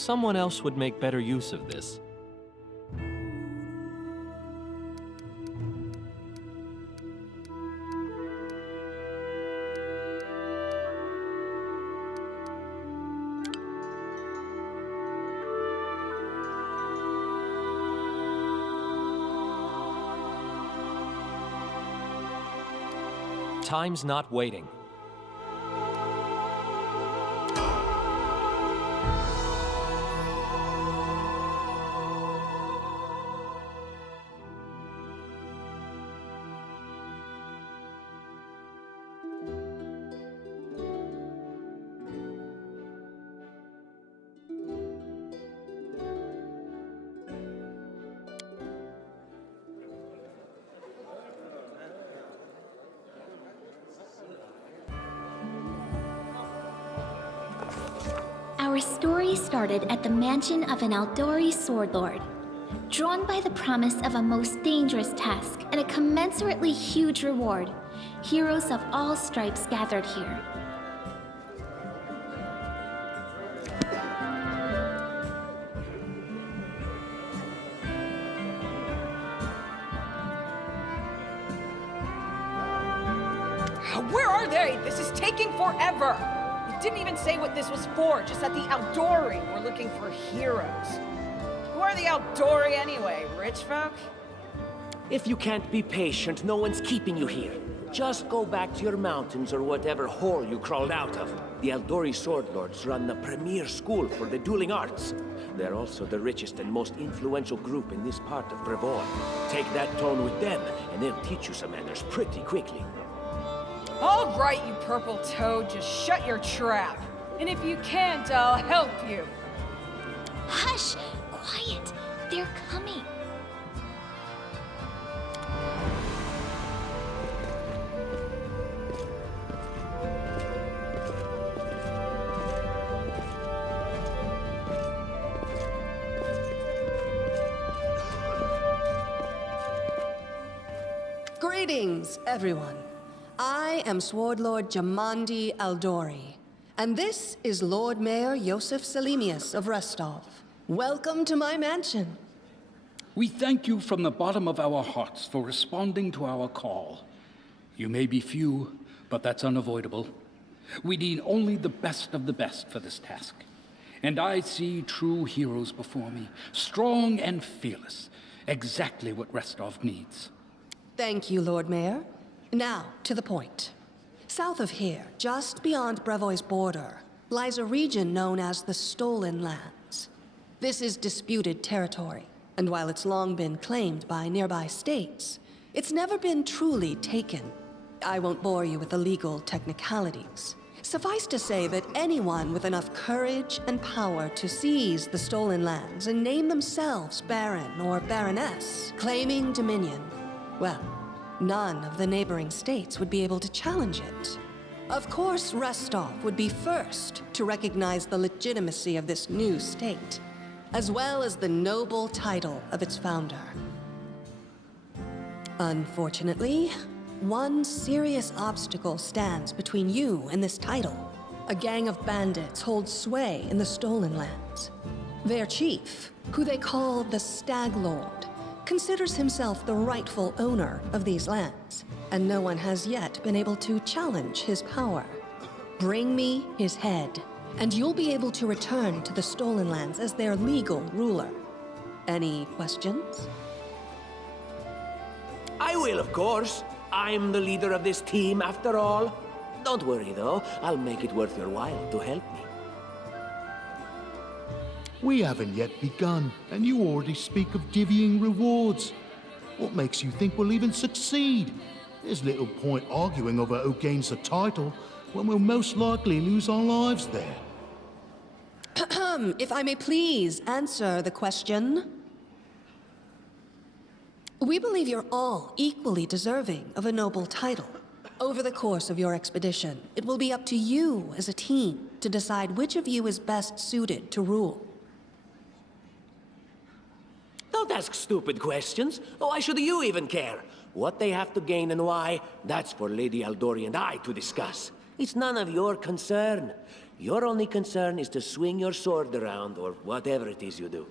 someone else would make better use of this. Time's not waiting. Our story started at the mansion of an Aldori sword lord. Drawn by the promise of a most dangerous task and a commensurately huge reward, heroes of all stripes gathered here. Where are they? This is taking forever! Didn't even say what this was for, just that the Aldori were looking for heroes. Who are the Aldori anyway, rich folk? If you can't be patient, no one's keeping you here. Just go back to your mountains or whatever hole you crawled out of. The Aldori Sword Lords run the premier school for the dueling arts. They're also the richest and most influential group in this part of Brevoort. Take that tone with them, and they'll teach you some manners pretty quickly. All right, you purple toad, just shut your trap. And if you can't, I'll help you. Hush! Quiet! They're coming. Greetings, everyone. I am Sword Lord Jamandi Aldori, and this is Lord Mayor Yosef Selimius of Restov. Welcome to my mansion. We thank you from the bottom of our hearts for responding to our call. You may be few, but that's unavoidable. We need only the best of the best for this task. And I see true heroes before me, strong and fearless, exactly what Restov needs. Thank you, Lord Mayor. Now, to the point. South of here, just beyond Brevoy's border, lies a region known as the Stolen Lands. This is disputed territory, and while it's long been claimed by nearby states, it's never been truly taken. I won't bore you with the legal technicalities. Suffice to say that anyone with enough courage and power to seize the Stolen Lands and name themselves Baron or Baroness, claiming dominion, well, none of the neighboring states would be able to challenge it. Of course, Restov would be first to recognize the legitimacy of this new state, as well as the noble title of its founder. Unfortunately, one serious obstacle stands between you and this title. A gang of bandits holds sway in the Stolen Lands. Their chief, who they call the Stag Lord, considers himself the rightful owner of these lands, and no one has yet been able to challenge his power. Bring me his head, and you'll be able to return to the Stolen Lands as their legal ruler. Any questions? I will, of course. I'm the leader of this team, after all. Don't worry, though. I'll make it worth your while to help me. We haven't yet begun, and you already speak of divvying rewards. What makes you think we'll even succeed? There's little point arguing over who gains the title when we'll most likely lose our lives there. If I may please answer the question. We believe you're all equally deserving of a noble title. Over the course of your expedition, it will be up to you as a team to decide which of you is best suited to rule. Don't ask stupid questions. Why should you even care? What they have to gain and why, that's for Lady Aldori and I to discuss. It's none of your concern. Your only concern is to swing your sword around, or whatever it is you do.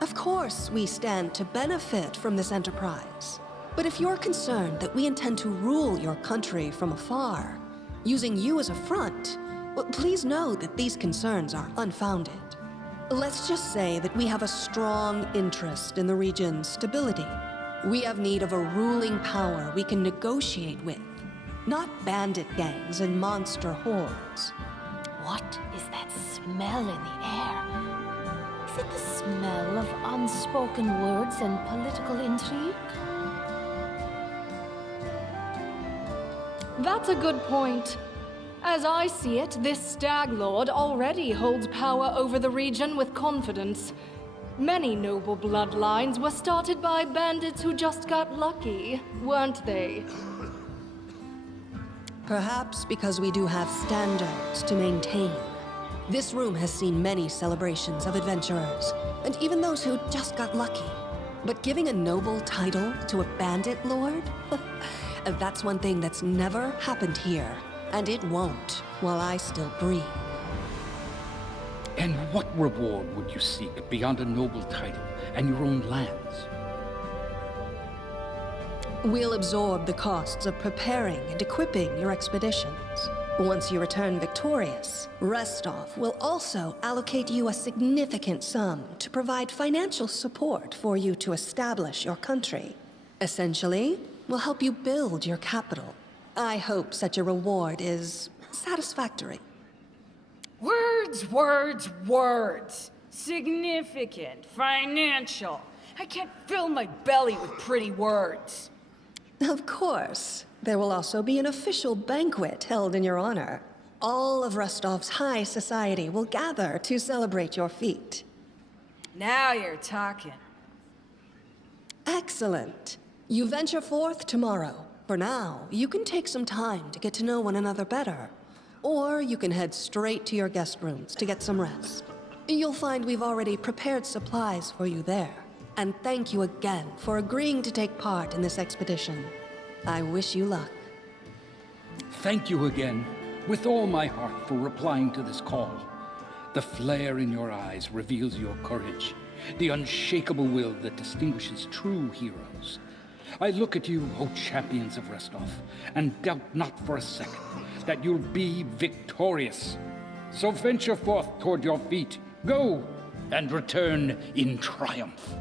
Of course, we stand to benefit from this enterprise. But if you're concerned that we intend to rule your country from afar, using you as a front, well, please know that these concerns are unfounded. Let's just say that we have a strong interest in the region's stability. We have need of a ruling power we can negotiate with, not bandit gangs and monster hordes. What is that smell in the air? Is it the smell of unspoken words and political intrigue? That's a good point. As I see it, this Stag Lord already holds power over the region with confidence. Many noble bloodlines were started by bandits who just got lucky, weren't they? Perhaps because we do have standards to maintain. This room has seen many celebrations of adventurers, and even those who just got lucky. But giving a noble title to a bandit lord? That's one thing that's never happened here, and it won't while I still breathe. And what reward would you seek beyond a noble title and your own lands? We'll absorb the costs of preparing and equipping your expeditions. Once you return victorious, Restov will also allocate you a significant sum to provide financial support for you to establish your country. Essentially, we'll help you build your capital. I hope such a reward is satisfactory. Words, words, words. Significant, financial. I can't fill my belly with pretty words. Of course. There will also be an official banquet held in your honor. All of Rostov's high society will gather to celebrate your feat. Now you're talking. Excellent. You venture forth tomorrow. For now, you can take some time to get to know one another better. Or you can head straight to your guest rooms to get some rest. You'll find we've already prepared supplies for you there. And thank you again for agreeing to take part in this expedition. I wish you luck. Thank you again, with all my heart, for replying to this call. The flare in your eyes reveals your courage, the unshakable will that distinguishes true heroes. I look at you, O champions of Restov, and doubt not for a second that you'll be victorious. So venture forth toward your feet. Go, and return in triumph.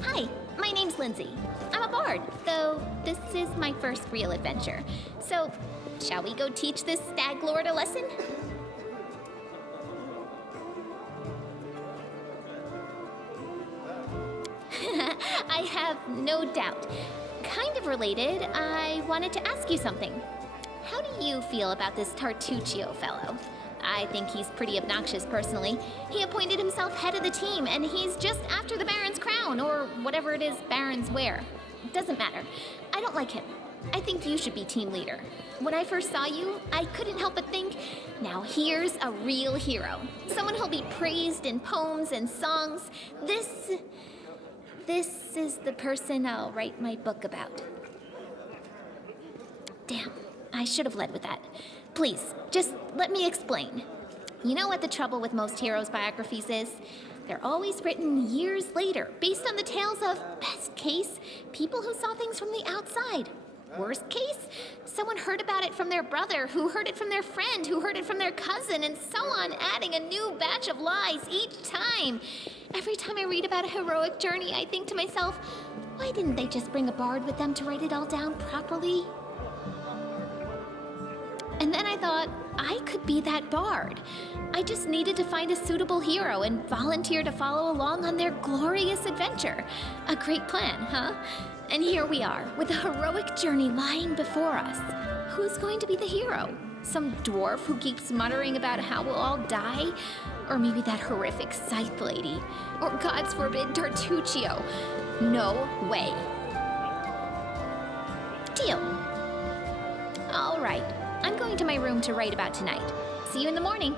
Hi, my name's Lindsay. I'm a bard, though this is my first real adventure. So, shall we go teach this stag lord a lesson? I have no doubt. Kind of related, I wanted to ask you something. How do you feel about this Tartuccio fellow? I think he's pretty obnoxious personally. He appointed himself head of the team, and he's just after the Baron's crown, or whatever it is barons wear. Doesn't matter. I don't like him. I think you should be team leader. When I first saw you, I couldn't help but think, now here's a real hero. Someone who'll be praised in poems and songs. This is the person I'll write my book about. Damn, I should have led with that. Please, just let me explain. You know what the trouble with most heroes' biographies is? They're always written years later, based on the tales of, best case, people who saw things from the outside. Worst case, someone heard about it from their brother, who heard it from their friend, who heard it from their cousin, and so on, adding a new batch of lies each time. Every time I read about a heroic journey, I think to myself, why didn't they just bring a bard with them to write it all down properly? And then I thought, I could be that bard. I just needed to find a suitable hero and volunteer to follow along on their glorious adventure. A great plan, huh? And here we are, with a heroic journey lying before us. Who's going to be the hero? Some dwarf who keeps muttering about how we'll all die? Or maybe that horrific scythe lady? Or, God's forbid, Tartuccio? No way. Deal. All right. I'm going to my room to write about tonight. See you in the morning.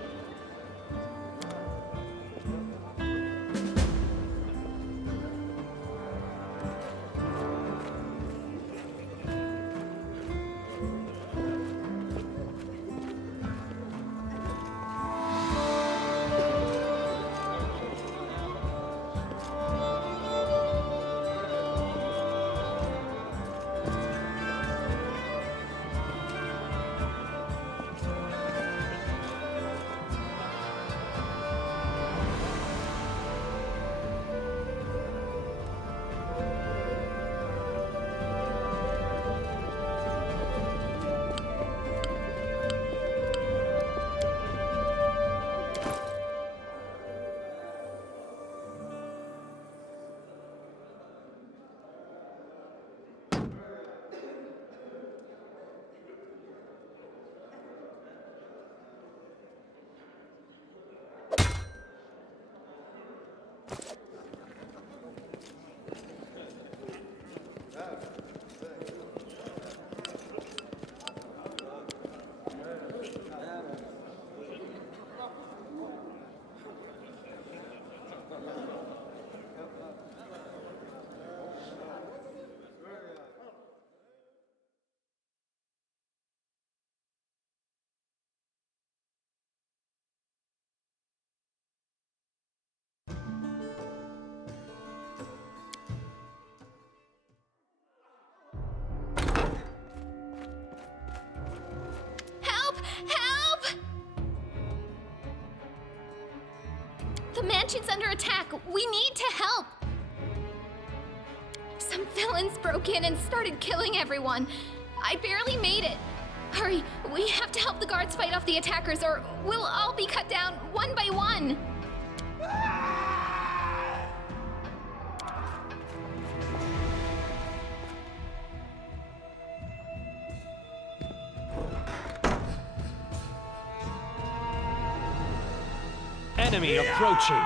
mansion's under attack. We need to help. Some villains broke in and started killing everyone. I barely made it. Hurry, we have to help the guards fight off the attackers, or we'll all be cut down one by one. Enemy approaching.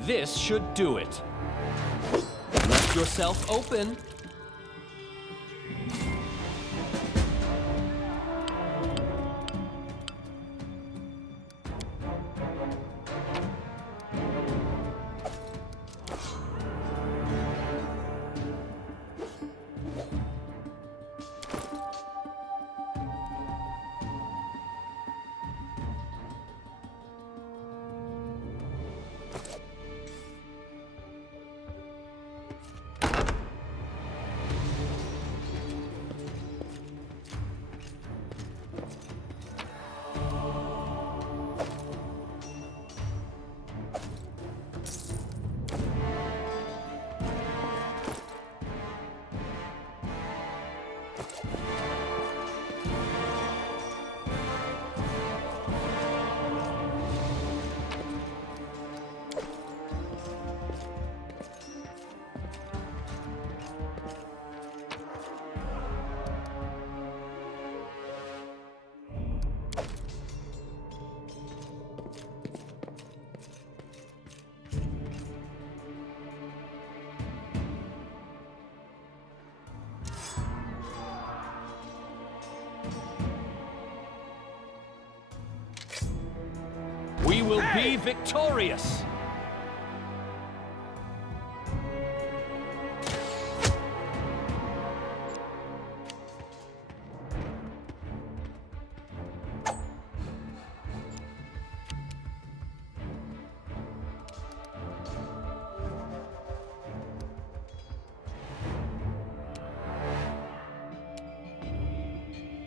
This should do it. Let yourself open. We will be victorious!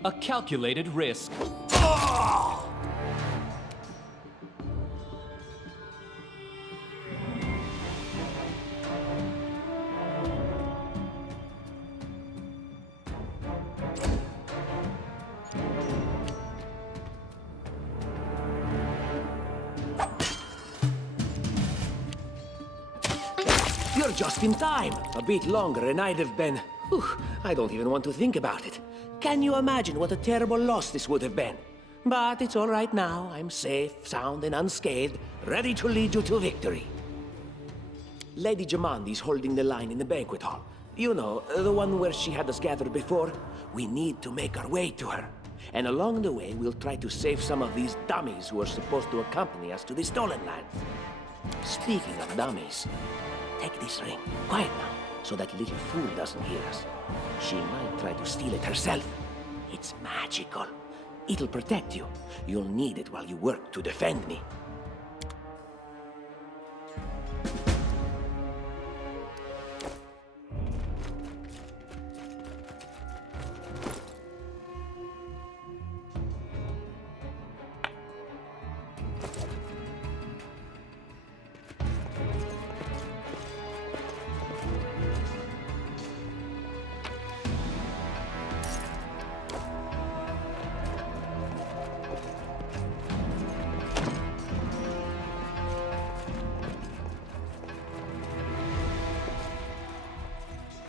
A calculated risk. You're just in time. A bit longer and I'd have been... Whew, I don't even want to think about it. Can you imagine what a terrible loss this would have been? But it's all right now. I'm safe, sound, and unscathed, ready to lead you to victory. Lady Jamandi's holding the line in the banquet hall. You know, the one where she had us gathered before. We need to make our way to her. And along the way, we'll try to save some of these dummies who are supposed to accompany us to the stolen lands. Speaking of dummies, take this ring. Quiet now, so that little fool doesn't hear us. She might try to steal it herself. It's magical. It'll protect you. You'll need it while you work to defend me.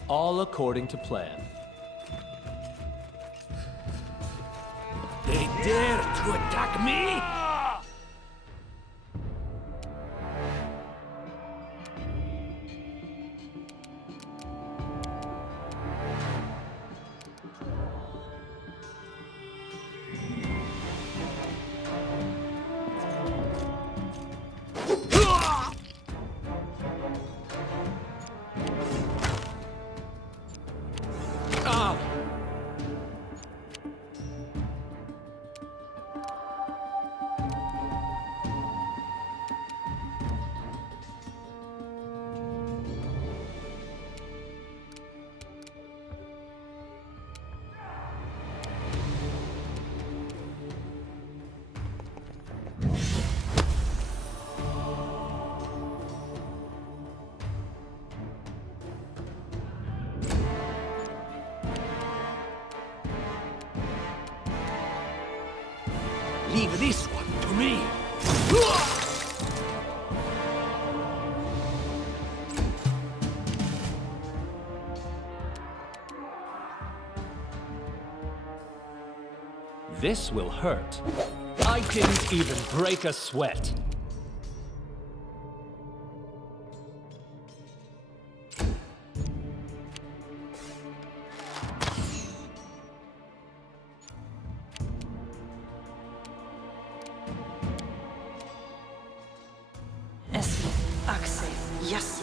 All according to plan. They dare to attack me? Leave this one to me. This will hurt. I didn't even break a sweat. Yes.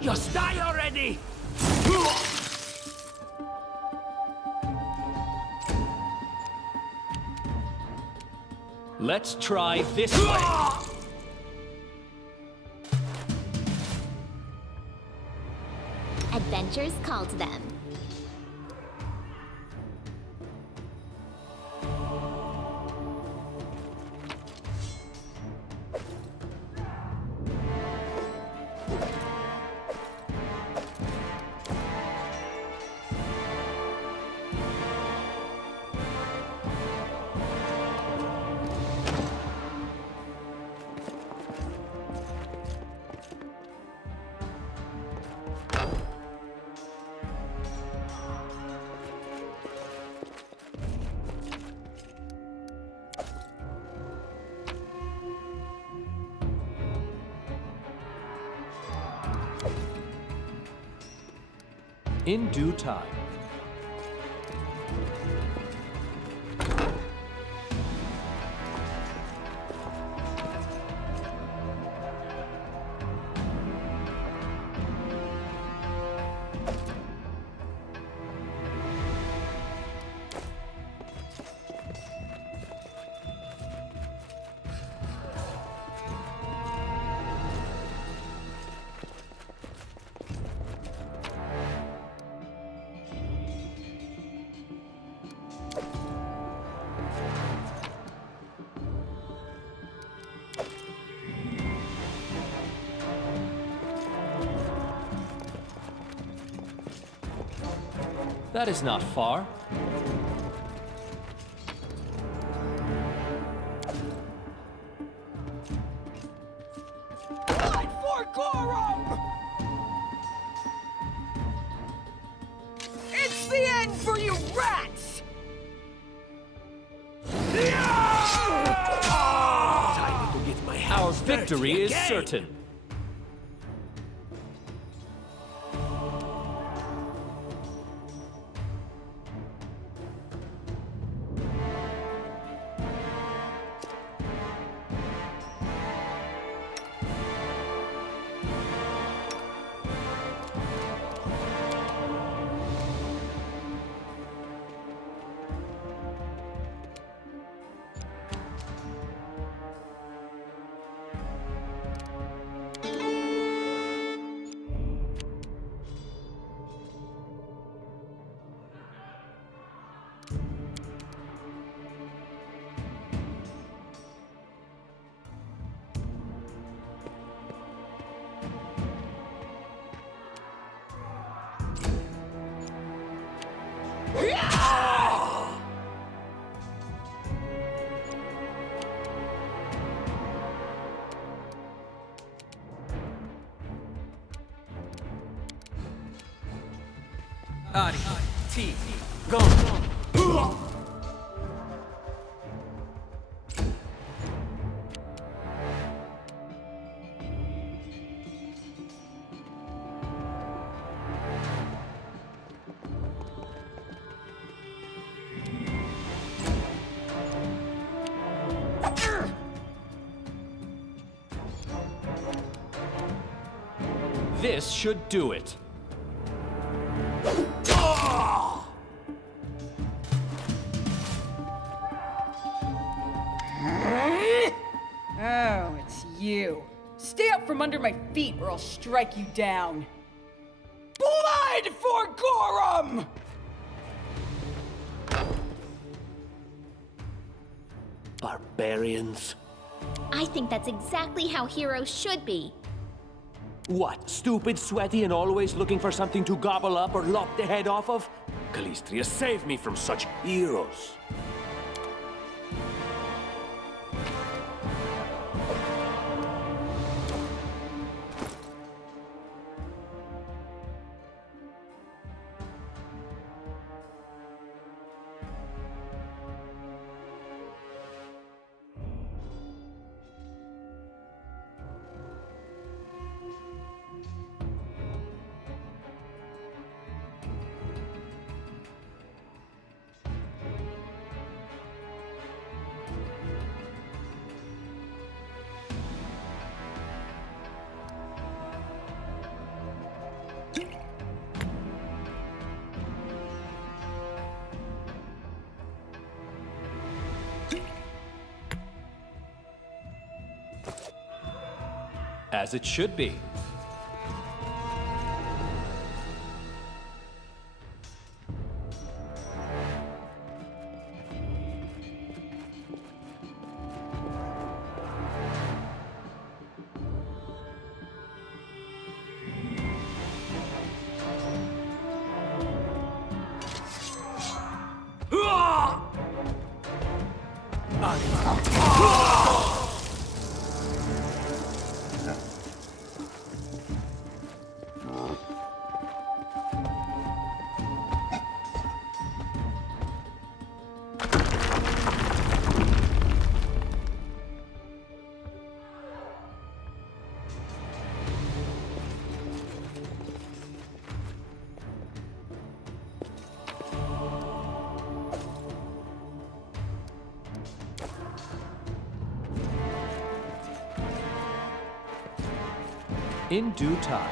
Just die already! Let's try this way. Adventures call to them. In due time. That is not far. Run for Gorum! It's the end for you rats! Time to get my Our hands dirty victory is again. certain. Adi, T, go. This should do it. Oh, it's you. Stay up from under my feet or I'll strike you down. Blood for Gorum! Barbarians. I think that's exactly how heroes should be. What, stupid, sweaty, and always looking for something to gobble up or lop the head off of? Calistria, save me from such heroes. As it should be. In due time.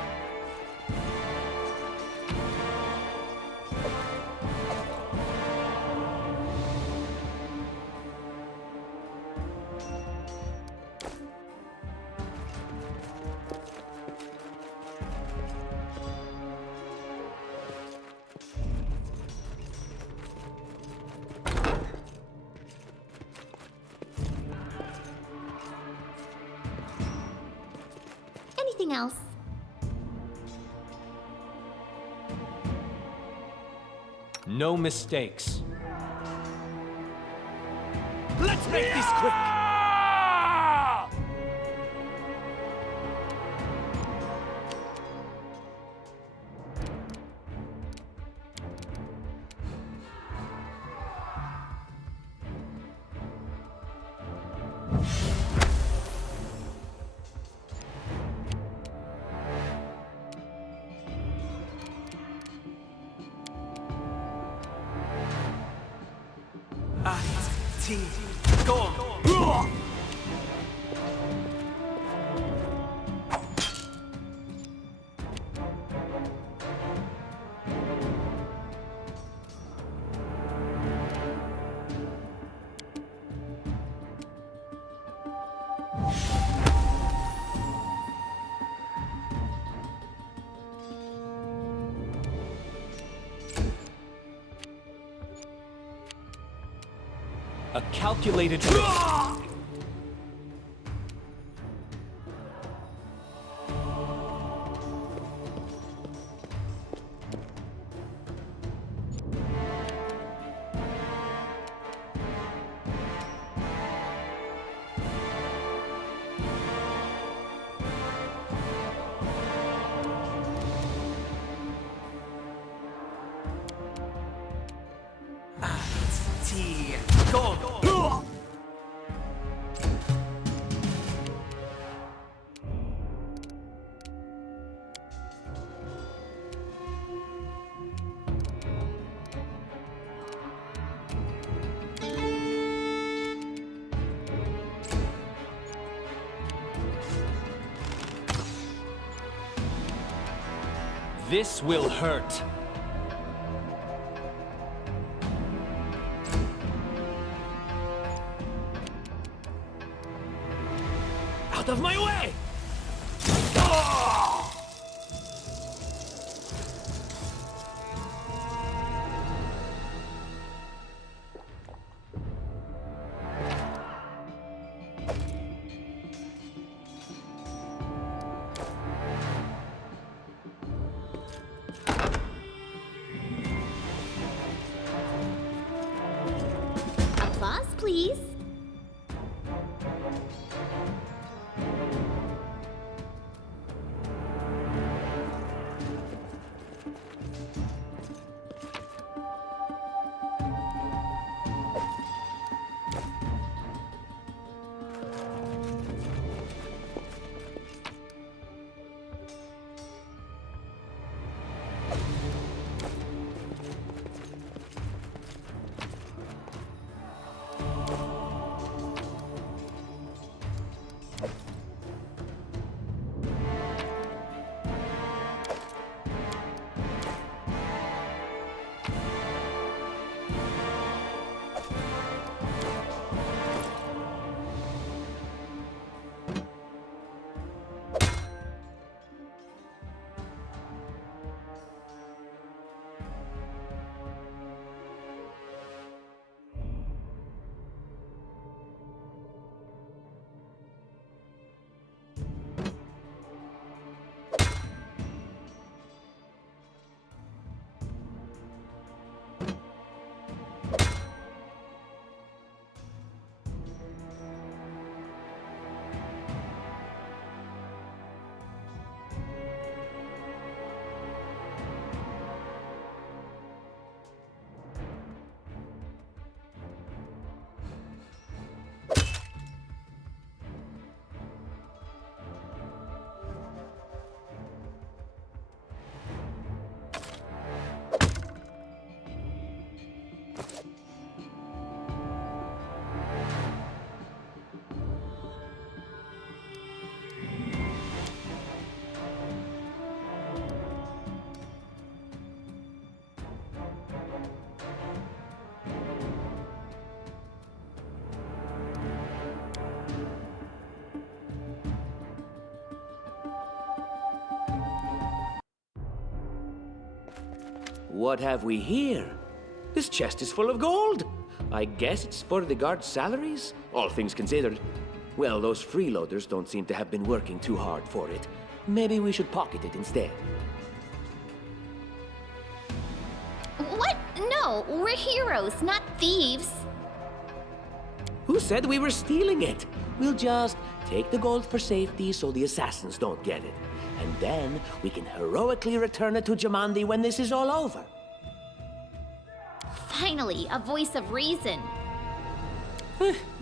Anything else? No mistakes. Let's make this quick! Go! A calculated risk. Go! This will hurt. Out of my way! Applause, please. What have we here? This chest is full of gold. I guess it's for the guards' salaries, all things considered. Well, those freeloaders don't seem to have been working too hard for it. Maybe we should pocket it instead. What? No, we're heroes, not thieves. Who said we were stealing it? We'll just take the gold for safety so the assassins don't get it. And then we can heroically return it to Jamandi when this is all over. Finally, a voice of reason.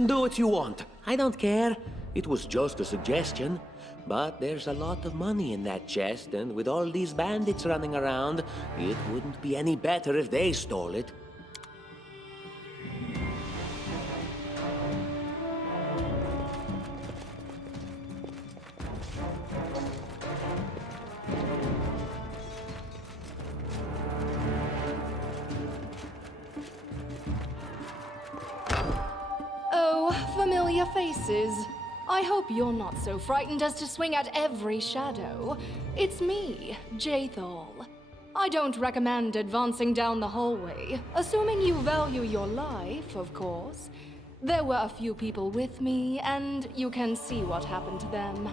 Do what you want. I don't care. It was just a suggestion. But there's a lot of money in that chest, and with all these bandits running around, it wouldn't be any better if they stole it. Familiar faces. I hope you're not so frightened as to swing at every shadow. It's me, Jathal. I don't recommend advancing down the hallway, assuming you value your life, of course. There were a few people with me, and you can see what happened to them.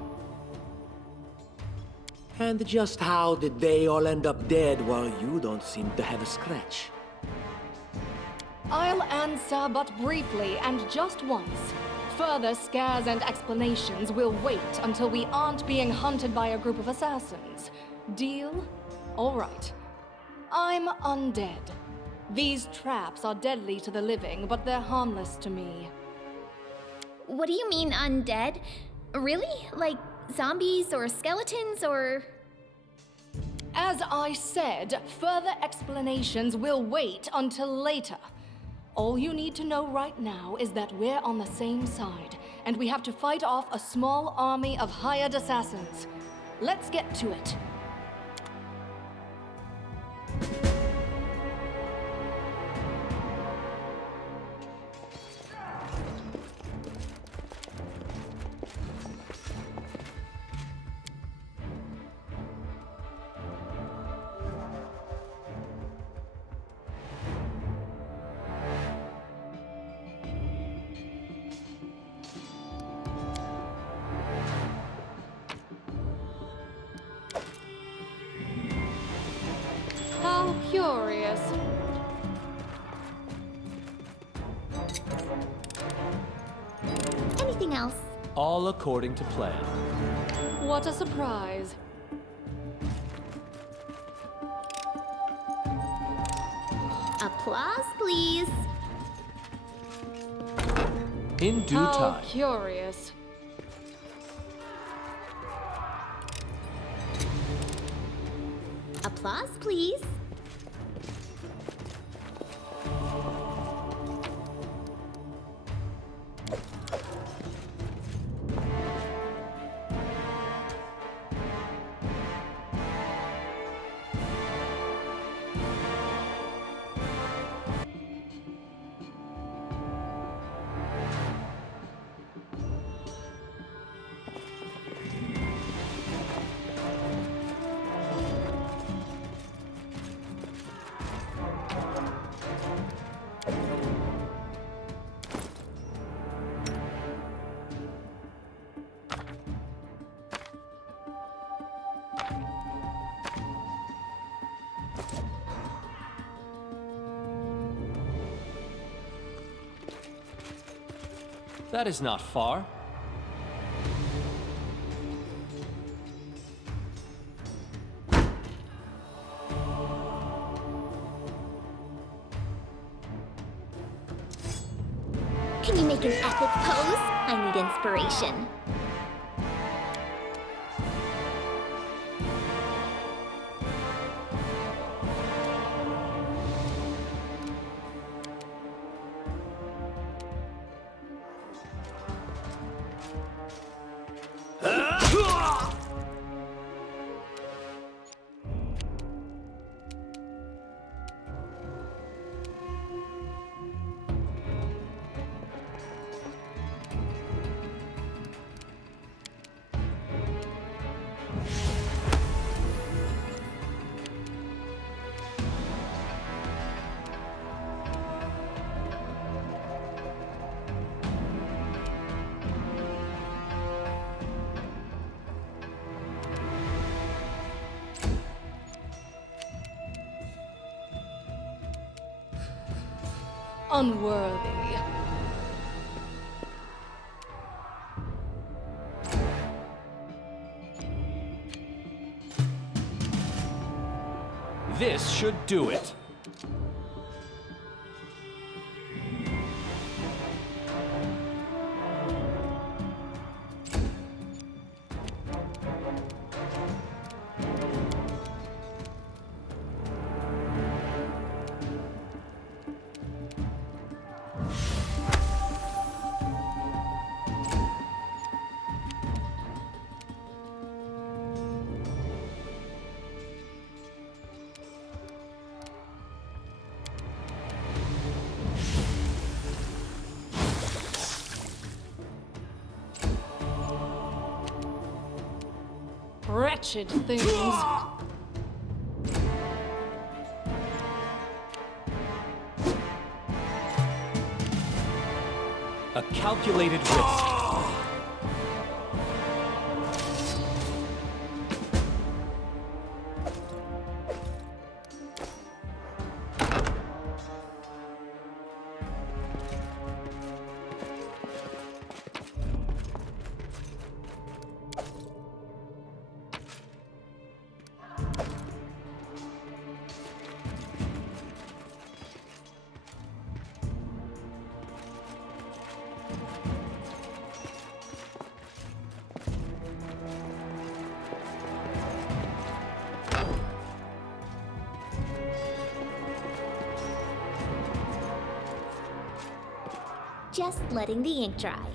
And just how did they all end up dead while you don't seem to have a scratch? I'll answer but briefly and just once. Further scares and explanations will wait until we aren't being hunted by a group of assassins. Deal? All right. I'm undead. These traps are deadly to the living, but they're harmless to me. What do you mean undead? Really? Like zombies or skeletons or... As I said, further explanations will wait until later. All you need to know right now is that we're on the same side, and we have to fight off a small army of hired assassins. Let's get to it. How curious. Anything else? All according to plan. What a surprise. Applause, please. In due How time. curious. Applause, please. That is not far. Can you make an epic pose? I need inspiration. Unworthy. This should do it. Wretched things. A calculated risk. Just letting the ink dry.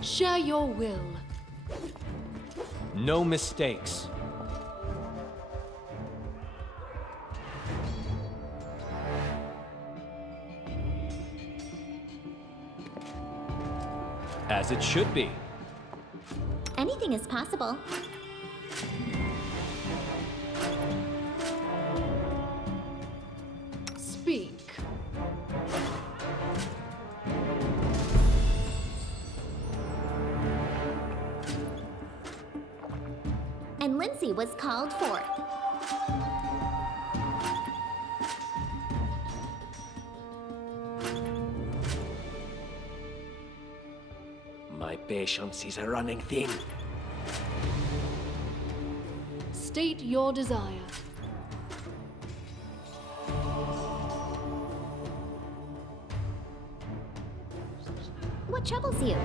Share your will. No mistakes. As it should be. Anything is possible. Speak. And Lindsay was called forth. My patience is a running thing. State your desire. What troubles you?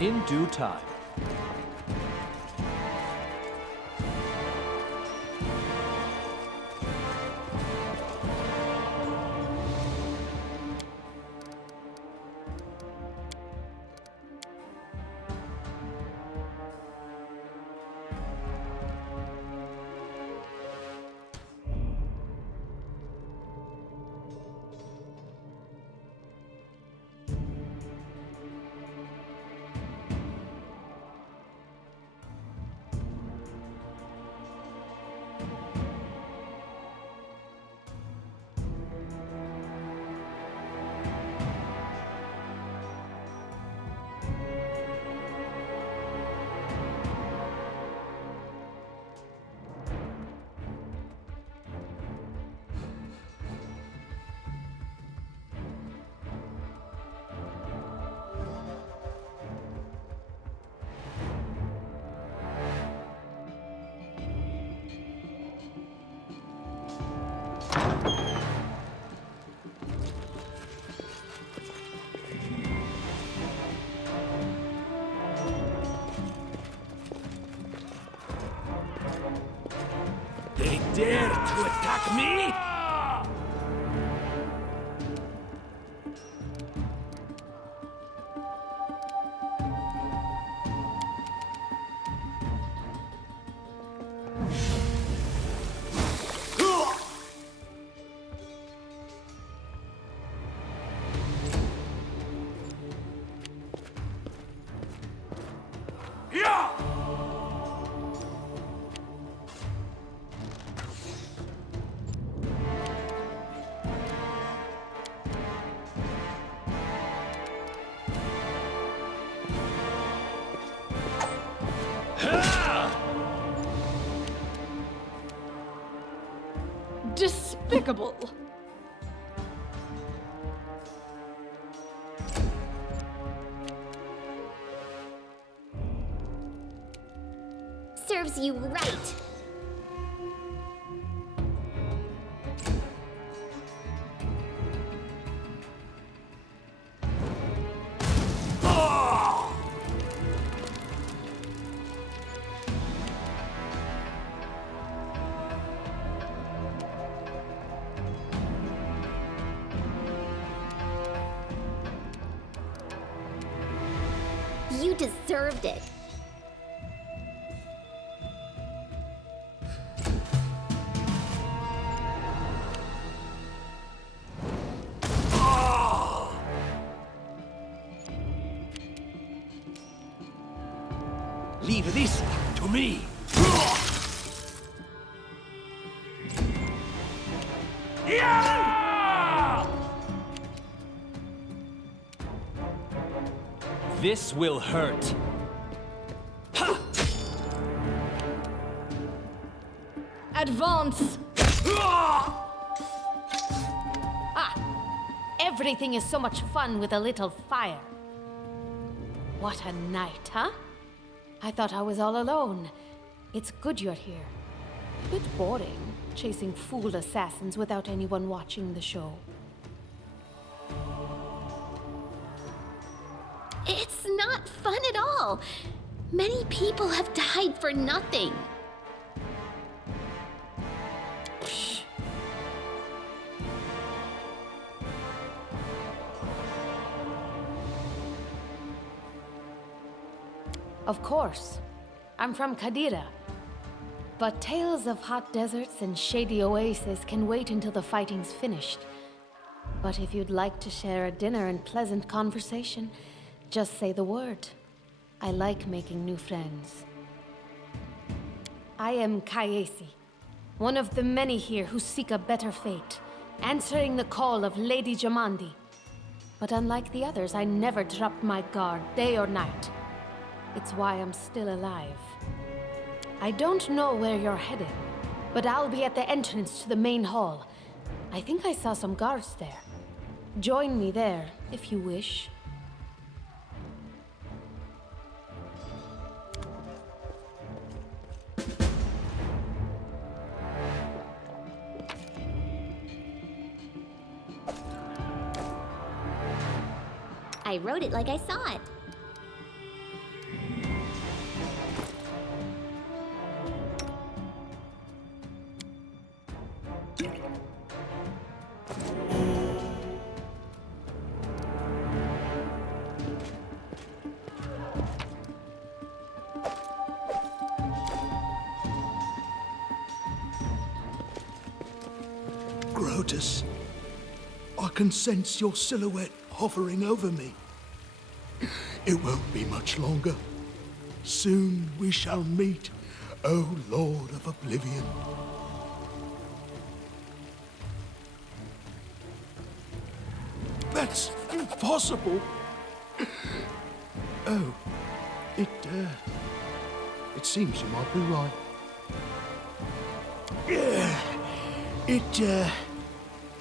In due time. They dare to attack me? Despicable! Serves you right. deserved it. Leave this one to me. This will hurt. Advance! Everything is so much fun with a little fire. What a night, huh? I thought I was all alone. It's good you're here. Bit boring, chasing fool assassins without anyone watching the show. It's not fun at all. Many people have died for nothing. Of course. I'm from Qadira. But tales of hot deserts and shady oases can wait until the fighting's finished. But if you'd like to share a dinner and pleasant conversation, just say the word. I like making new friends. I am Kayesi, one of the many here who seek a better fate, answering the call of Lady Jamandi. But unlike the others, I never dropped my guard, day or night. It's why I'm still alive. I don't know where you're headed, but I'll be at the entrance to the main hall. I think I saw some guards there. Join me there, if you wish. I wrote it like I saw it. Grotus, I can sense your silhouette hovering over me. It won't be much longer. Soon we shall meet, O Lord of Oblivion. That's impossible. Oh, it seems you might be right.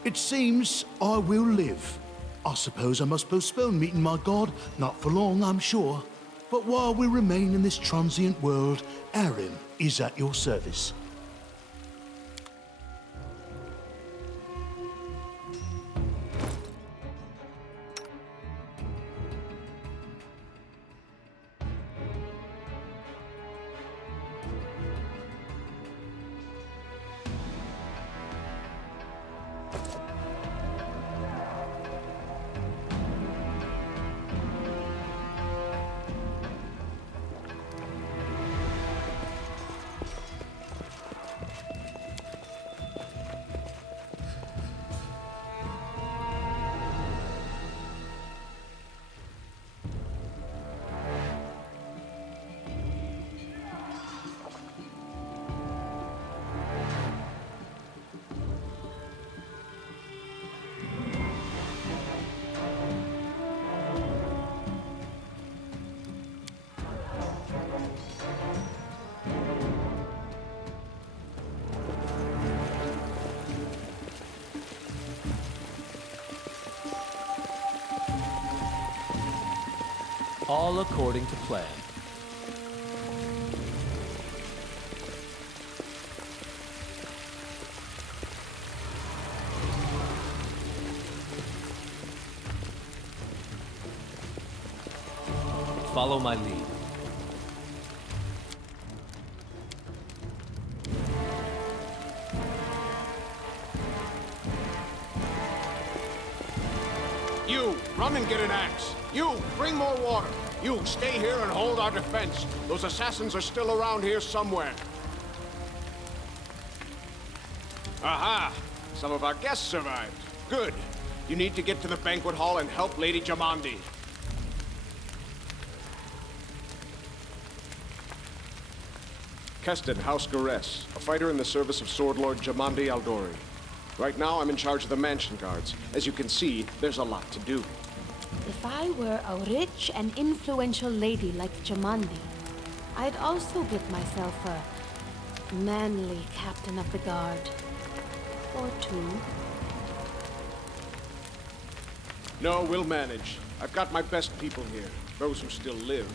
It seems I will live. I suppose I must postpone meeting my god, not for long, I'm sure. But while we remain in this transient world, Aaron is at your service. All according to plan. Follow my lead. You, run and get an axe. You, bring more water. You, stay here and hold our defense. Those assassins are still around here somewhere. Aha! Some of our guests survived. Good. You need to get to the banquet hall and help Lady Jamandi. Keston, House Gares, a fighter in the service of Sword Lord Jamandi Aldori. Right now, I'm in charge of the mansion guards. As you can see, there's a lot to do. If I were a rich and influential lady like Jamandi, I'd also get myself a manly captain of the guard. Or two. No, we'll manage. I've got my best people here, those who still live.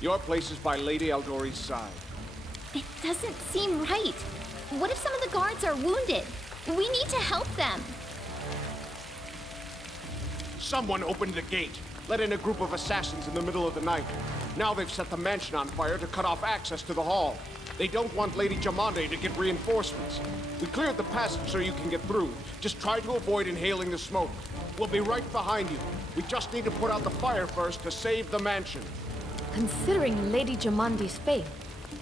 Your place is by Lady Aldori's side. It doesn't seem right. What if some of the guards are wounded? We need to help them. Someone opened the gate, let in a group of assassins in the middle of the night. Now they've set the mansion on fire to cut off access to the hall. They don't want Lady Jamandi to get reinforcements. We cleared the passage so you can get through. Just try to avoid inhaling the smoke. We'll be right behind you. We just need to put out the fire first to save the mansion. Considering Lady Jamandi's fate,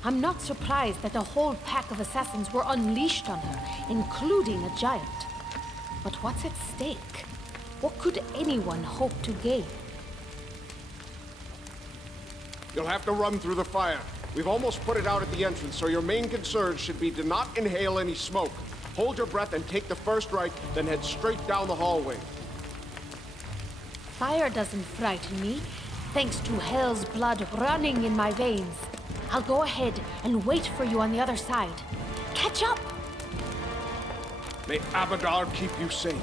I'm not surprised that a whole pack of assassins were unleashed on her, including a giant. But what's at stake? What could anyone hope to gain? You'll have to run through the fire. We've almost put it out at the entrance, so your main concern should be to not inhale any smoke. Hold your breath and take the first right, then head straight down the hallway. Fire doesn't frighten me, thanks to hell's blood running in my veins. I'll go ahead and wait for you on the other side. Catch up! May Abadar keep you safe.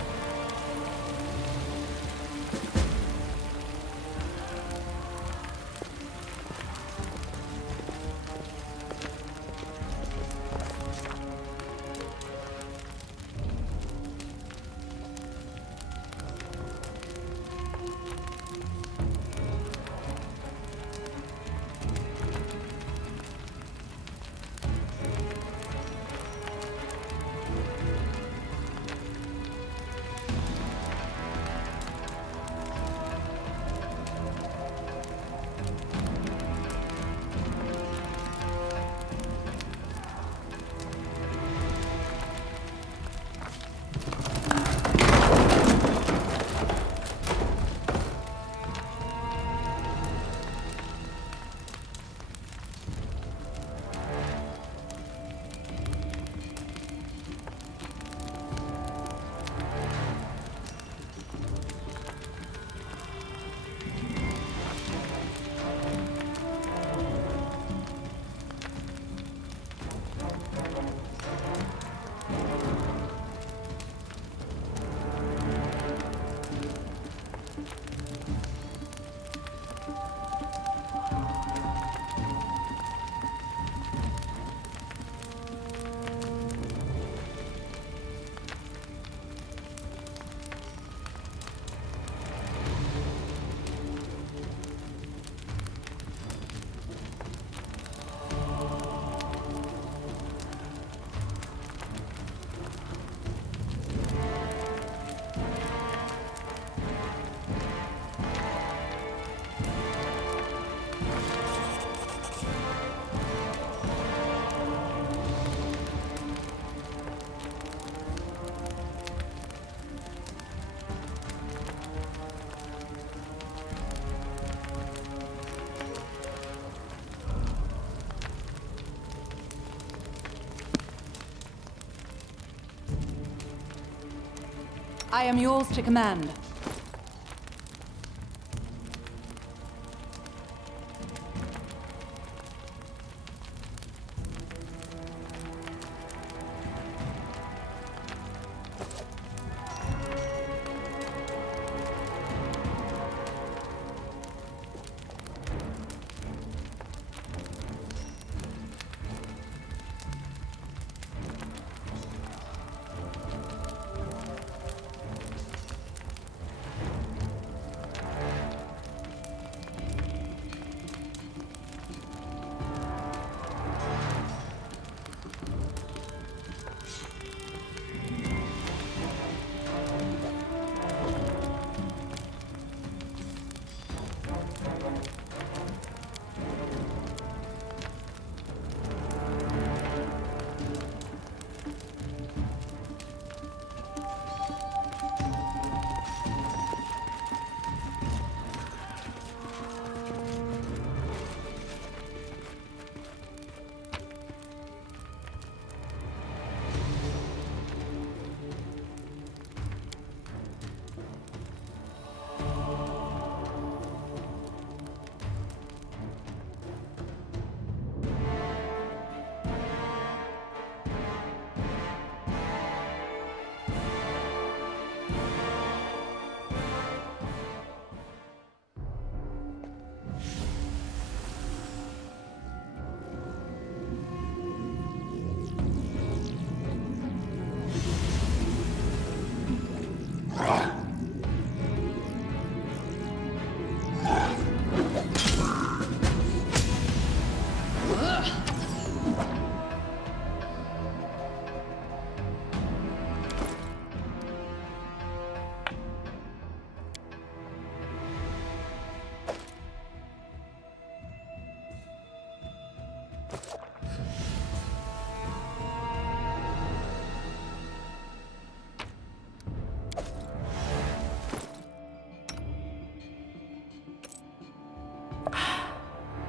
I am yours to command.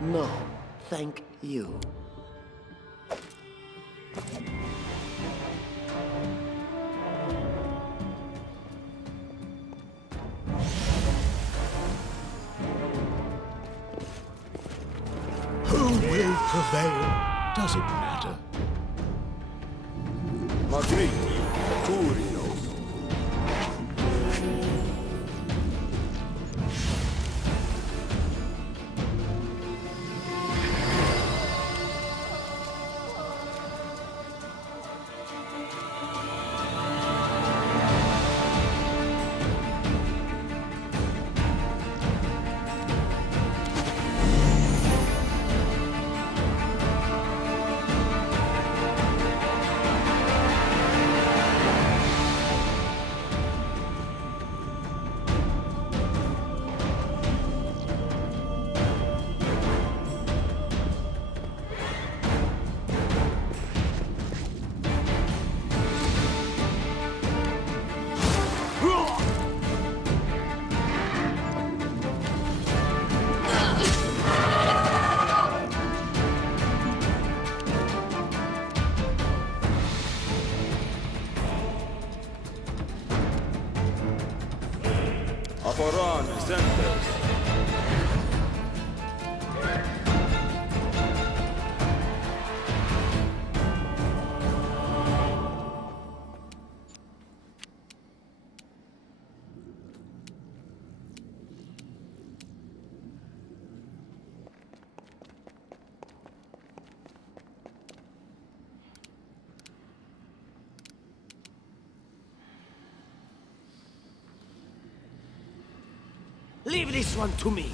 No, thank you. Who will prevail? Does it matter? Magnifici, Curios. Aporan, Zentes. Leave this one to me.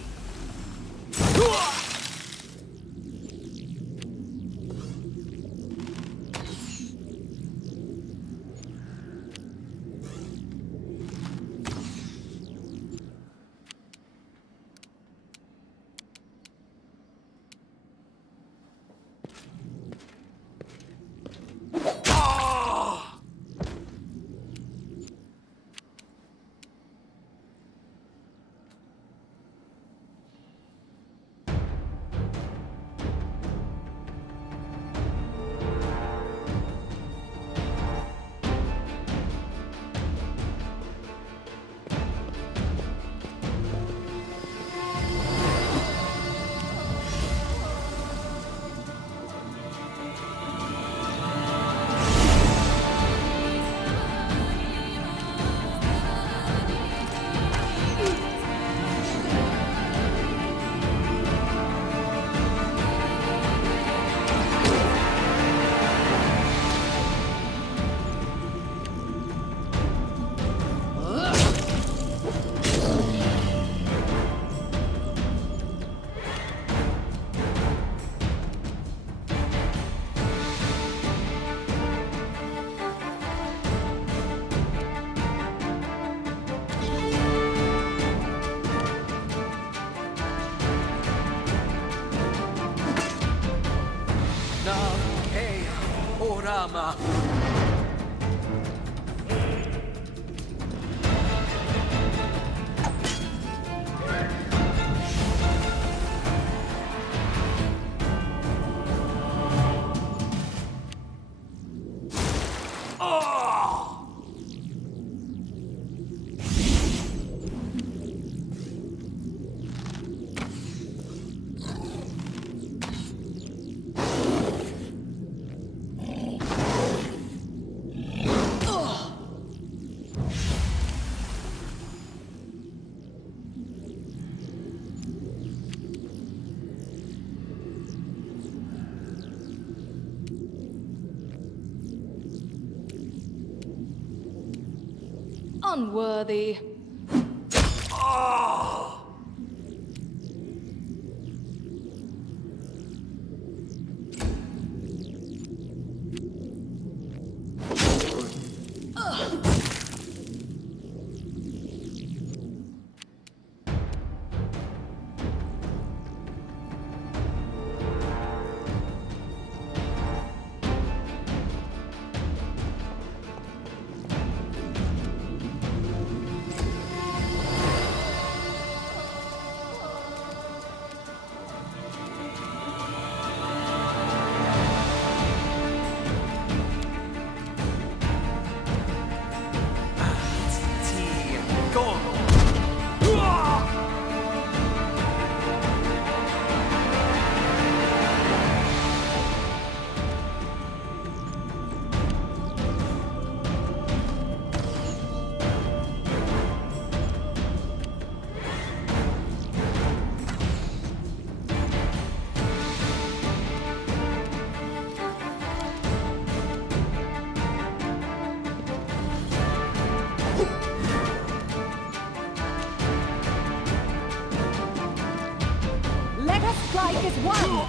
Orama. Unworthy. like as one!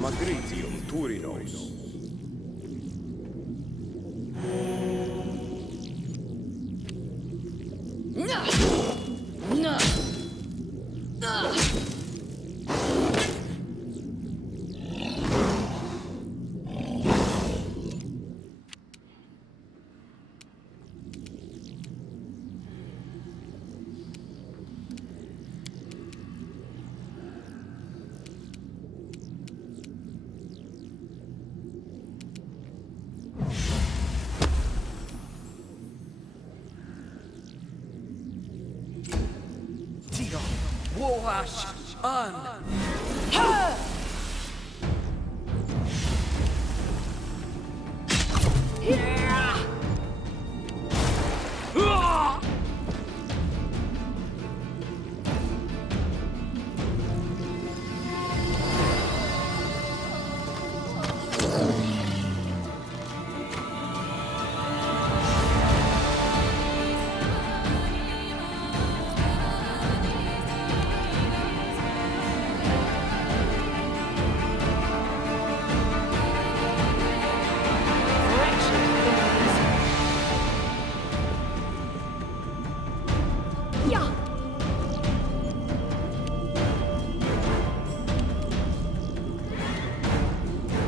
Magritium Turinos. Woash an.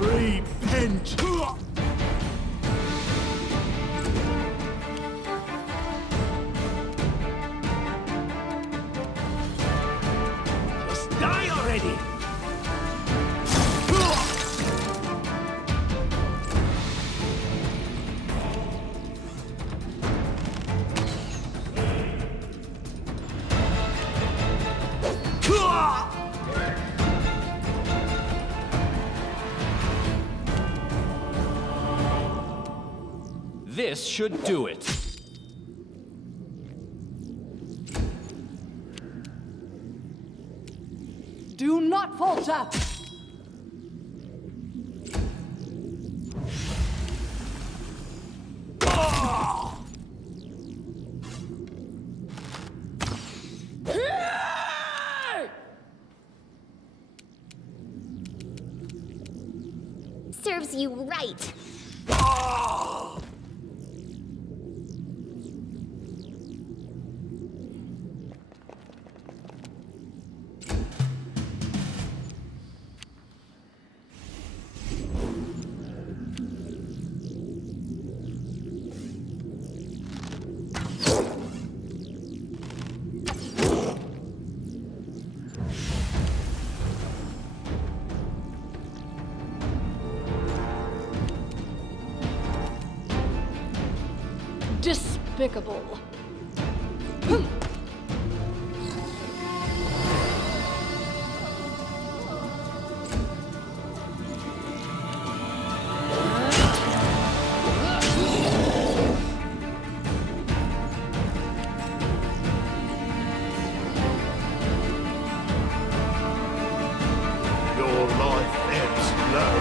Repent! Just die already! This should do it. Do not falter! Serves you right. Despicable. Your life ebbs low.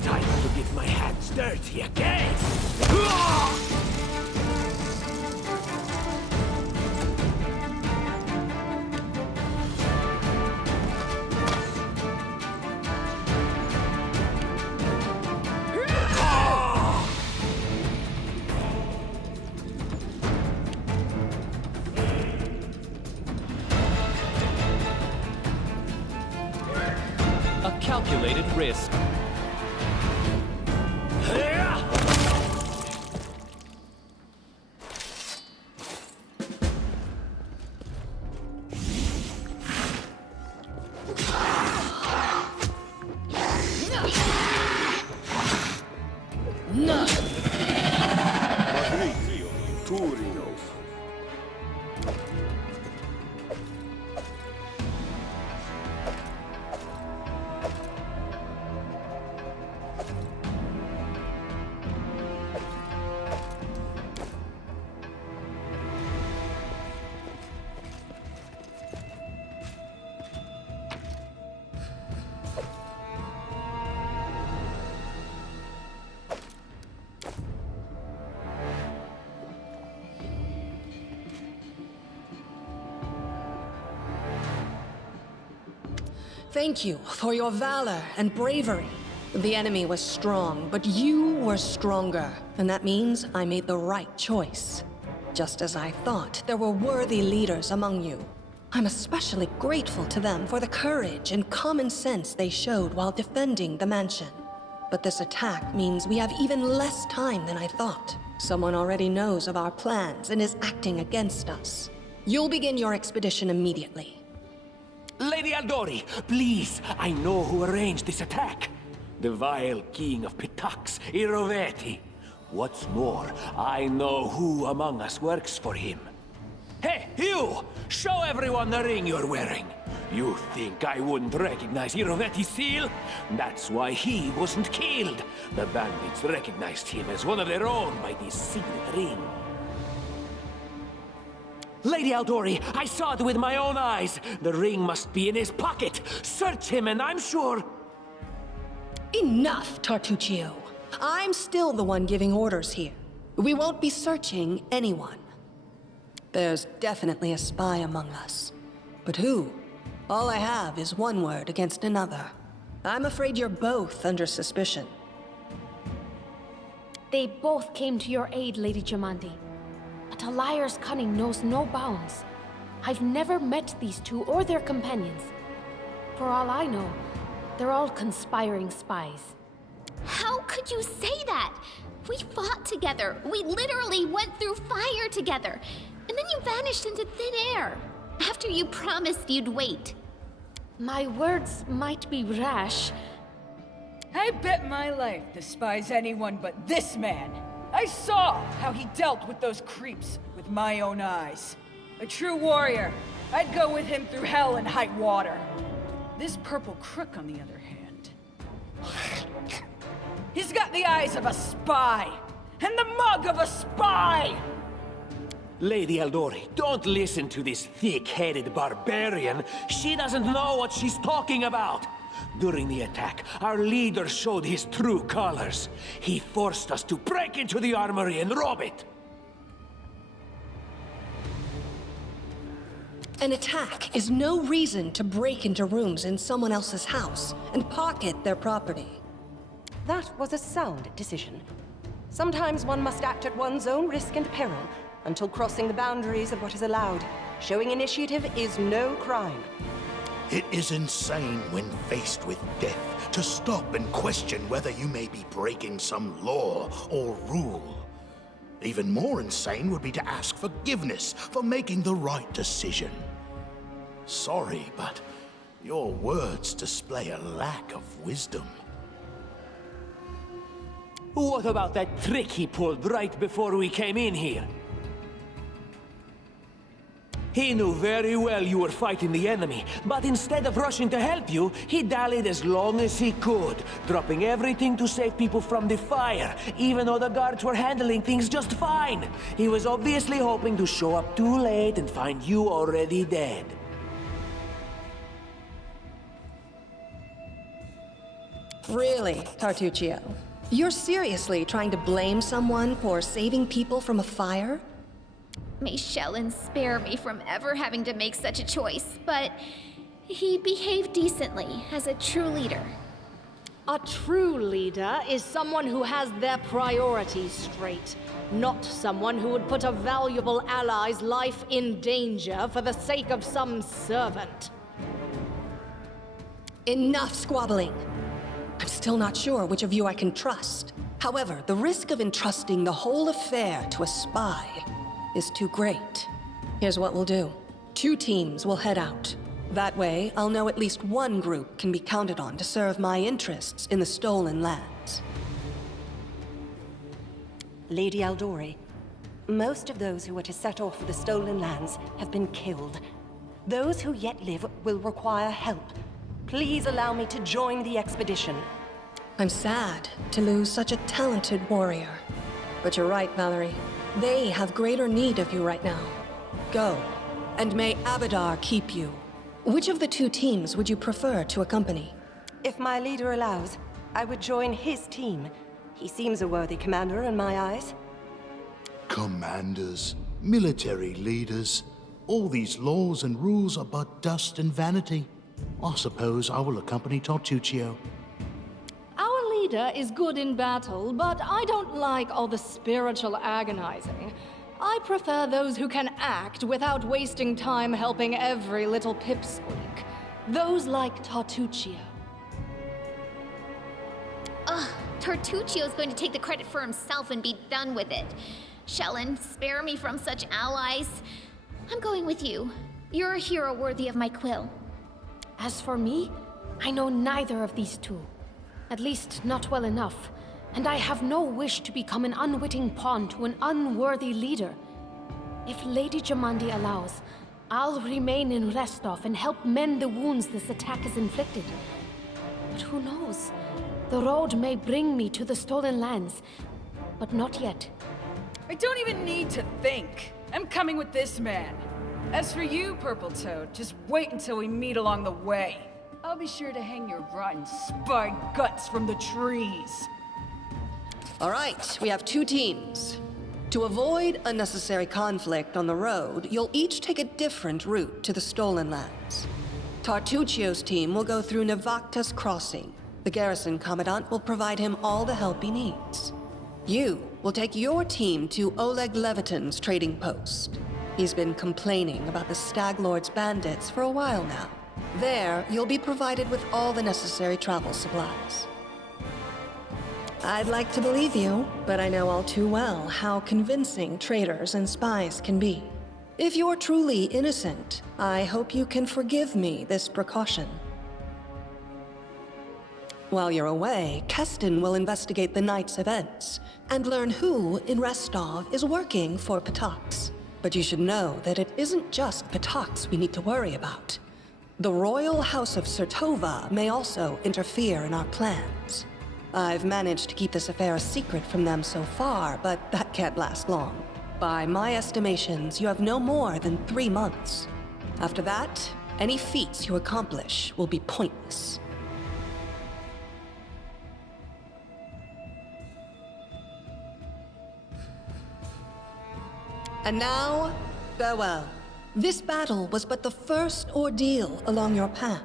Time to get my hands dirty again! A calculated risk. Magritium Turinos. Thank you for your valor and bravery. The enemy was strong, but you were stronger. And that means I made the right choice. Just as I thought, there were worthy leaders among you. I'm especially grateful to them for the courage and common sense they showed while defending the mansion. But this attack means we have even less time than I thought. Someone already knows of our plans and is acting against us. You'll begin your expedition immediately. Lady Aldori, please, I know who arranged this attack. The vile king of Pitax, Iroveti. What's more, I know who among us works for him. Hey, you! Show everyone the ring you're wearing. You think I wouldn't recognize Iroveti's seal? That's why he wasn't killed. The bandits recognized him as one of their own by this signet ring. Lady Aldori, I saw it with my own eyes. The ring must be in his pocket. Search him and I'm sure... Enough, Tartuccio. I'm still the one giving orders here. We won't be searching anyone. There's definitely a spy among us. But who? All I have is one word against another. I'm afraid you're both under suspicion. They both came to your aid, Lady Jamandi. But a liar's cunning knows no bounds. I've never met these two or their companions. For all I know, they're all conspiring spies. How could you say that? We fought together. We literally went through fire together. And then you vanished into thin air. After you promised you'd wait. My words might be rash. I bet my life despise anyone but this man. I saw how he dealt with those creeps with my own eyes. A true warrior. I'd go with him through hell and high water. This purple crook, on the other hand, he's got the eyes of a spy and the mug of a spy! Lady Aldori, don't listen to this thick-headed barbarian. She doesn't know what she's talking about. During the attack, our leader showed his true colors. He forced us to break into the armory and rob it. An attack is no reason to break into rooms in someone else's house and pocket their property. That was a sound decision. Sometimes one must act at one's own risk and peril until crossing the boundaries of what is allowed. Showing initiative is no crime. It is insane when faced with death to stop and question whether you may be breaking some law or rule. Even more insane would be to ask forgiveness for making the right decision. Sorry, but your words display a lack of wisdom. What about that trick he pulled right before we came in here? He knew very well you were fighting the enemy, but instead of rushing to help you, he dallied as long as he could, dropping everything to save people from the fire, even though the guards were handling things just fine. He was obviously hoping to show up too late and find you already dead. Really, Tartuccio? You're seriously trying to blame someone for saving people from a fire? May Shellen spare me from ever having to make such a choice, but he behaved decently as a true leader. A true leader is someone who has their priorities straight, not someone who would put a valuable ally's life in danger for the sake of some servant. Enough squabbling. I'm still not sure which of you I can trust. However, the risk of entrusting the whole affair to a spy is too great. Here's what we'll do. 2 teams will head out. That way, I'll know at least one group can be counted on to serve my interests in the stolen lands. Lady Aldori, most of those who were to set off for the stolen lands have been killed. Those who yet live will require help. Please allow me to join the expedition. I'm sad to lose such a talented warrior. But you're right, Valerie. They have greater need of you right now. Go, and may Abadar keep you. Which of the 2 teams would you prefer to accompany? If my leader allows, I would join his team. He seems a worthy commander in my eyes. Commanders, military leaders, all these laws and rules are but dust and vanity. I suppose I will accompany Tartuccio. Our leader is good in battle, but I don't like all the spiritual agonizing. I prefer those who can act without wasting time helping every little pipsqueak. Those like Tartuccio. Ugh, Tartuccio's going to take the credit for himself and be done with it. Shellen, spare me from such allies. I'm going with you. You're a hero worthy of my quill. As for me, I know neither of these two. At least, not well enough. And I have no wish to become an unwitting pawn to an unworthy leader. If Lady Jamandi allows, I'll remain in Restov and help mend the wounds this attack has inflicted. But who knows? The road may bring me to the Stolen Lands, but not yet. I don't even need to think. I'm coming with this man. As for you, Purple Toad, just wait until we meet along the way. I'll be sure to hang your rotten spy guts from the trees. All right, we have two teams. To avoid unnecessary conflict on the road, you'll each take a different route to the Stolen Lands. Tartuccio's team will go through Navakta's Crossing. The garrison commandant will provide him all the help he needs. You will take your team to Oleg Levitin's trading post. He's been complaining about the Stag Lord's bandits for a while now. There, you'll be provided with all the necessary travel supplies. I'd like to believe you, but I know all too well how convincing traitors and spies can be. If you're truly innocent, I hope you can forgive me this precaution. While you're away, Keston will investigate the night's events and learn who in Restov is working for Patox. But you should know that it isn't just Patox we need to worry about. The Royal House of Sertova may also interfere in our plans. I've managed to keep this affair a secret from them so far, but that can't last long. By my estimations, you have no more than 3 months. After that, any feats you accomplish will be pointless. And now, farewell. This battle was but the first ordeal along your path,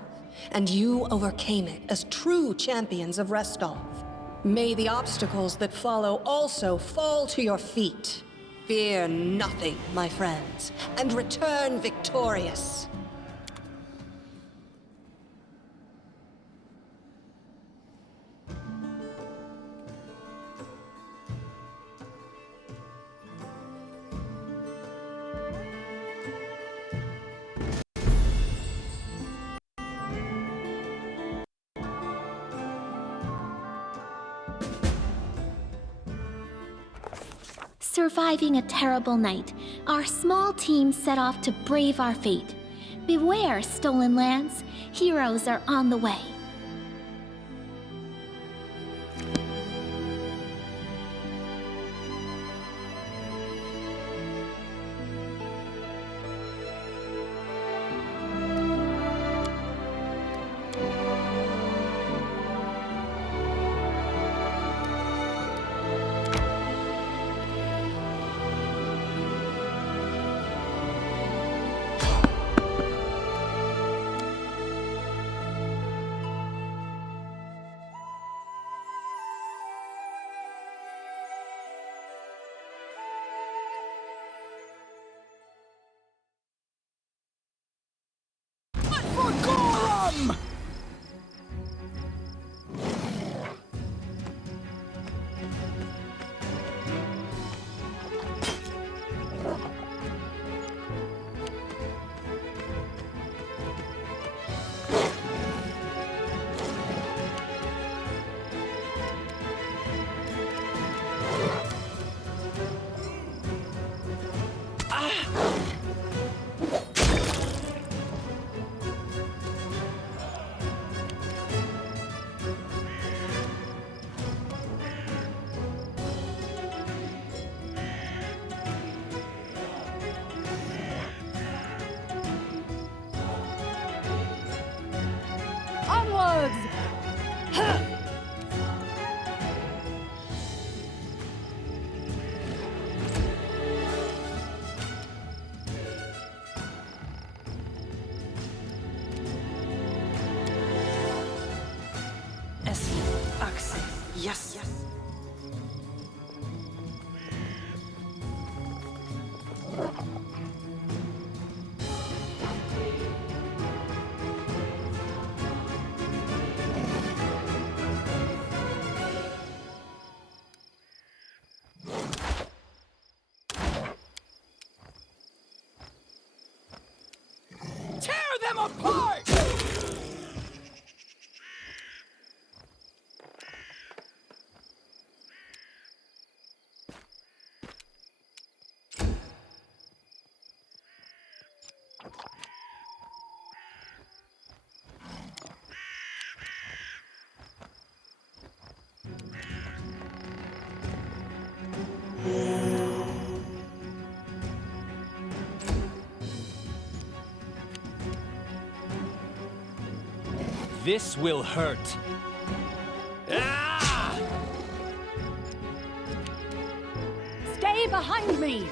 and you overcame it as true champions of Restov. May the obstacles that follow also fall to your feet. Fear nothing, my friends, and return victorious. Surviving a terrible night, our small team set off to brave our fate. Beware, Stolen Lands. Heroes are on the way. Onwards! This will hurt. Ah! Stay behind me!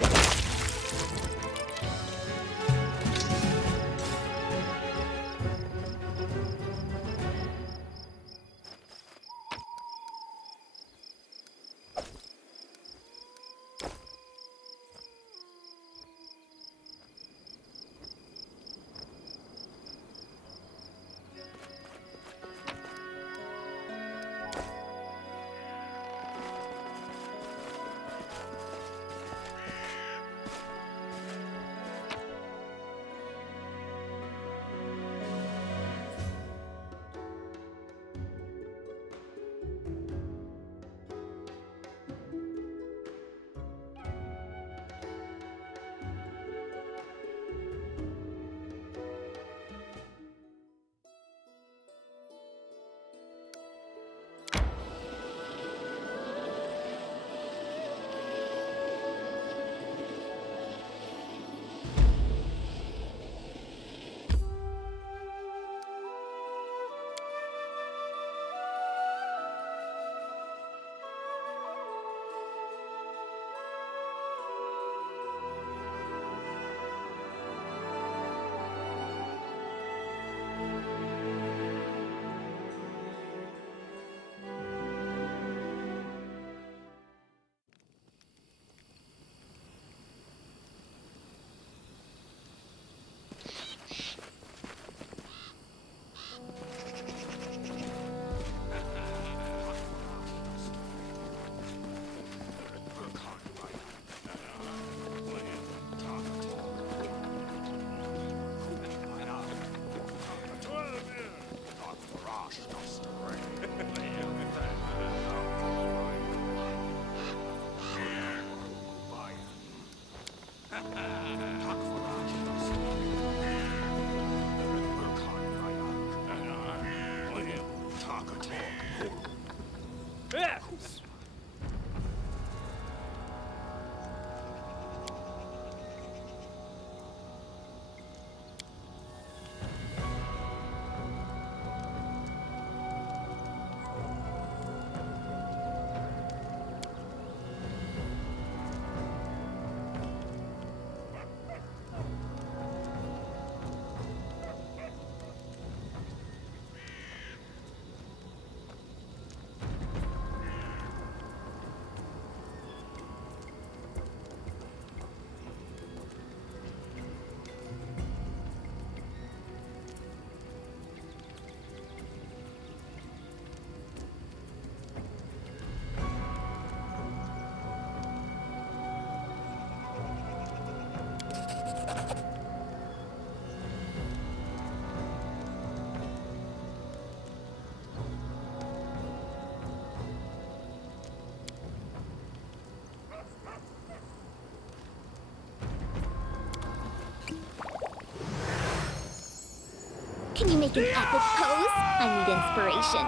Can you make an epic pose? I need inspiration.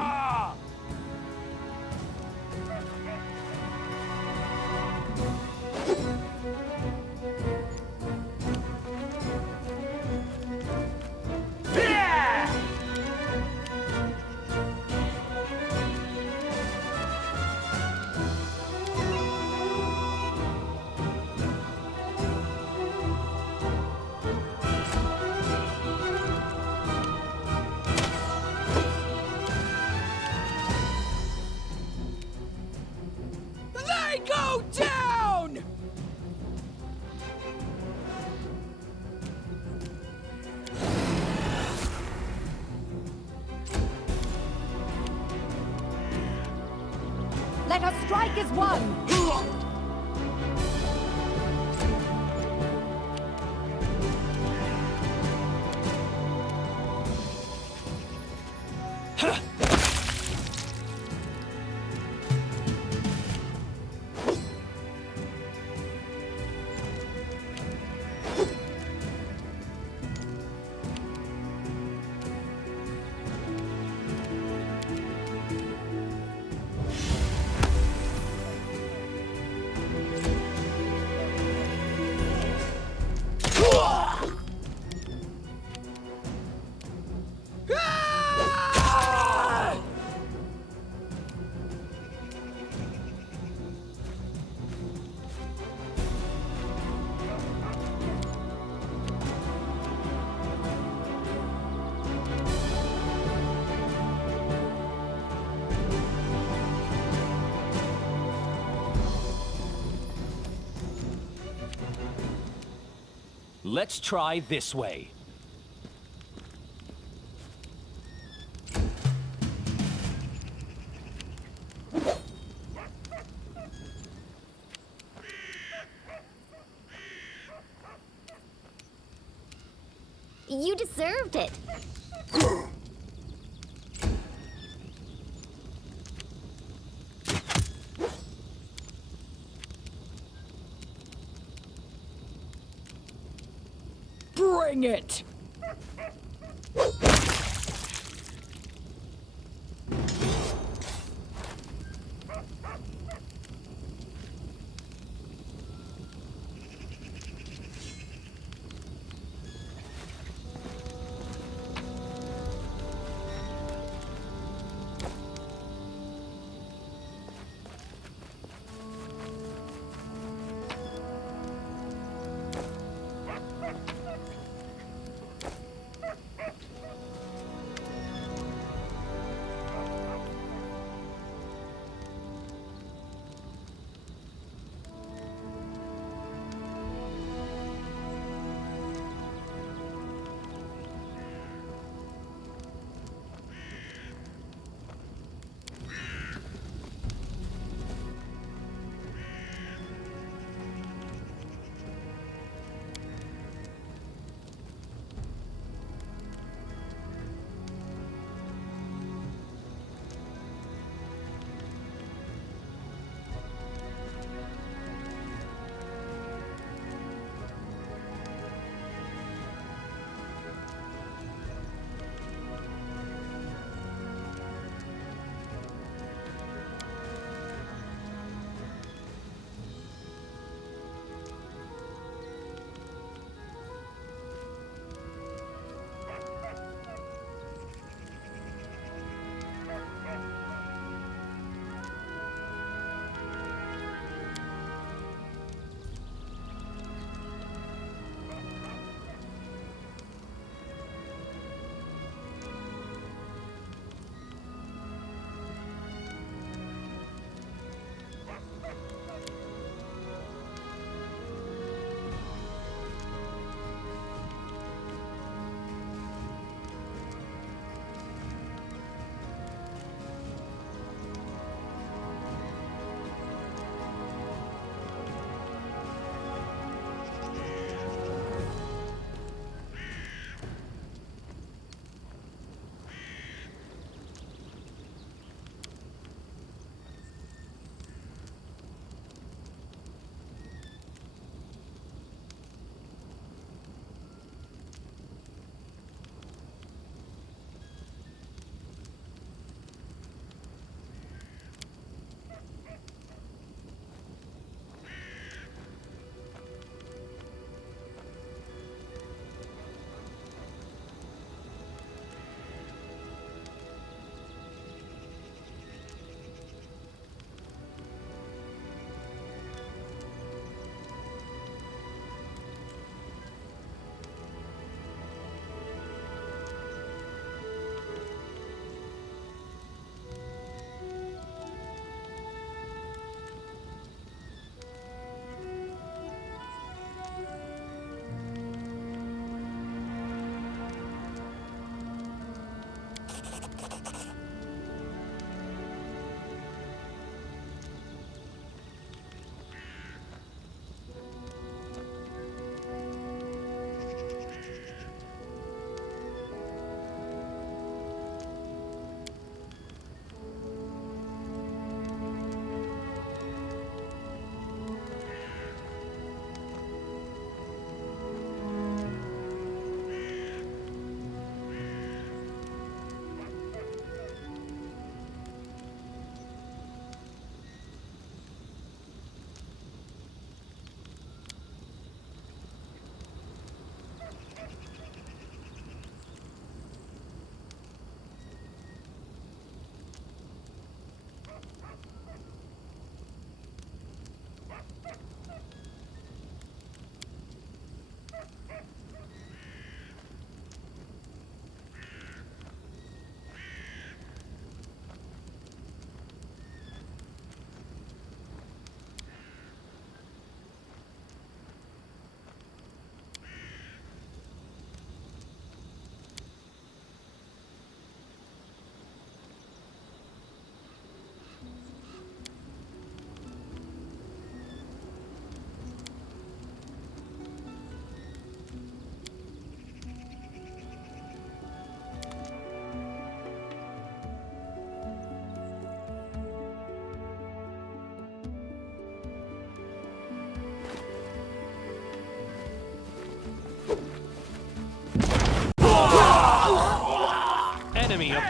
Go down! Let us strike as one! Let's try this way. You deserved it. Bring it!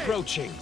approaching.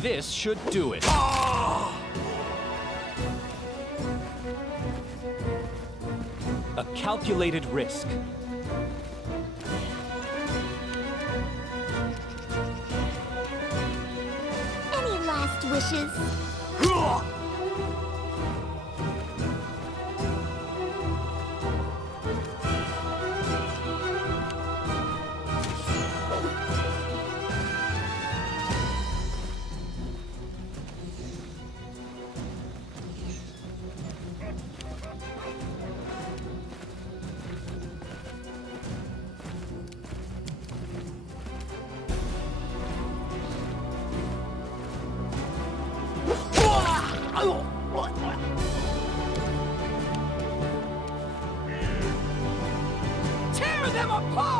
This should do it. A calculated risk. Any last wishes? Tear them apart!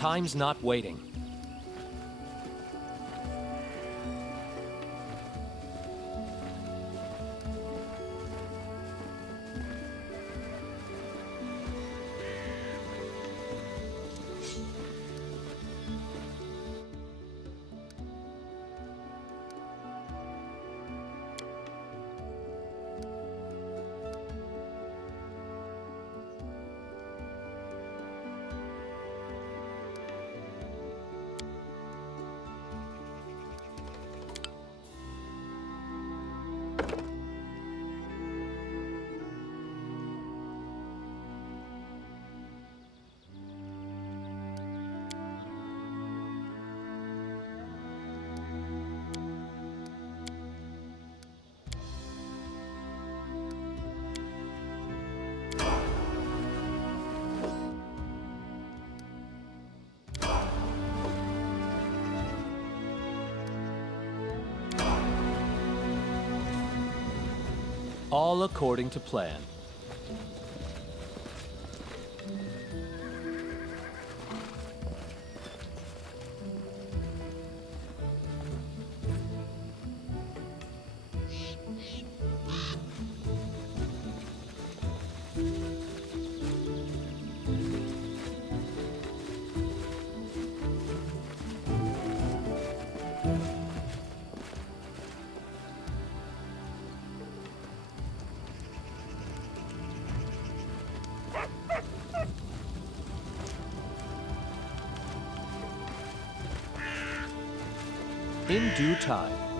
Time's not waiting. All according to plan. In due time.